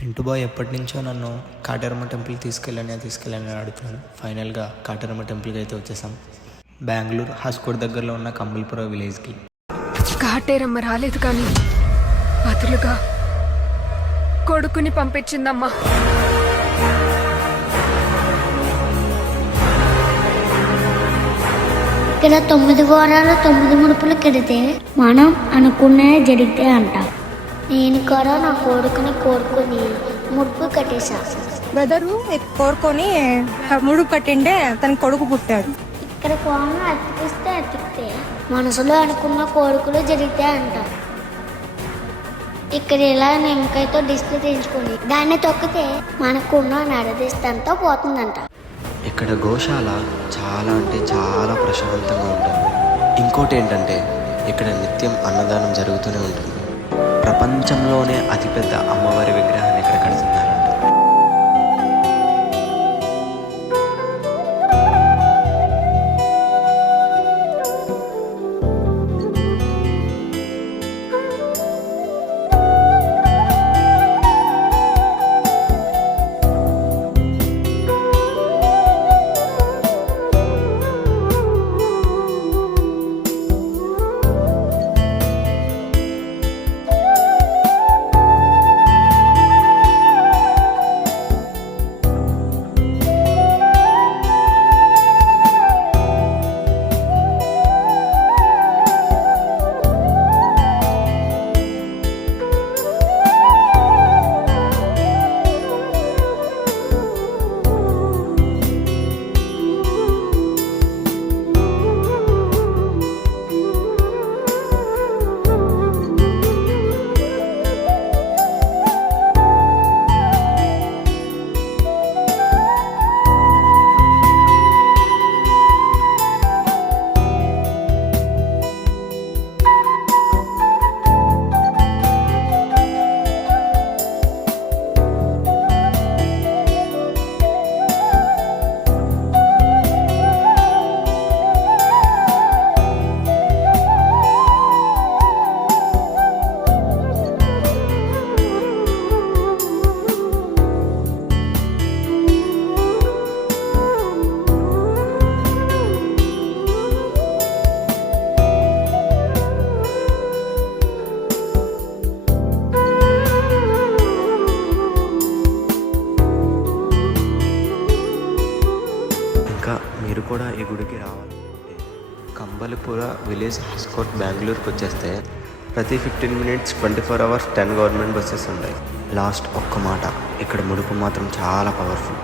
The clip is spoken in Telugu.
పింటూ బాయ్ ఎప్పటి నుంచో నన్ను కాటేరమ్మ టెంపుల్ తీసుకెళ్ళని అడుగుతున్నాడు. ఫైనల్గా కాటేరమ్మ టెంపుల్కి అయితే వచ్చేసాం. బెంగళూరు హస్కోట్ దగ్గరలో ఉన్న కంబల్పుర విలేజ్కి. కాటేరమ్మ రాలేదు కానీ బదులుగా కొడుకుని పంపించిందమ్మా. ఇక్కడ 9 వారాలు 9 ముడుపులు కడితే మనం అనుకున్నదే జరిగితే అంట. నేను కూడా నా కొడుకుని కోరుకుని ముడుపు కట్టేశా. బ్రదరు కోరుకొని ముడుపు కట్టిండే తన కొడుకు పుట్టాడు. ఇక్కడ కోణం అతికిస్తే మనసులో అనుకున్న కోరికలు జరిగితే అంట. ఇక్కడ ఇలా నిమ్మకాయతో డిస్ప్లే తీయించుకుని దాన్ని తొక్కితే మనకున్న నడదిస్తంతో పోతుందంట. ఇక్కడ గోశాల చాలా అంటే చాలా ప్రశాంతంగా ఉంటుంది. ఇంకోటి ఏంటంటే ఇక్కడ నిత్యం అన్నదానం జరుగుతూనే ఉంటుంది. ప్రపంచంలోనే అతిపెద్ద అమ్మవారి విగ్రహాన్ని ఇక్కడ కడుతున్నారంట. మీరు కూడా ఈ గుడికి రావాలనుకుంటే కంబల్పుర విలేజ్ హస్కోట్ బెంగళూరుకి వచ్చేస్తే ప్రతి 15 minutes 24 hours 10 గవర్నమెంట్ బస్సెస్ ఉంటాయి. లాస్ట్ ఒక్క మాట, ఇక్కడ ముడుపు మాత్రం చాలా పవర్ఫుల్.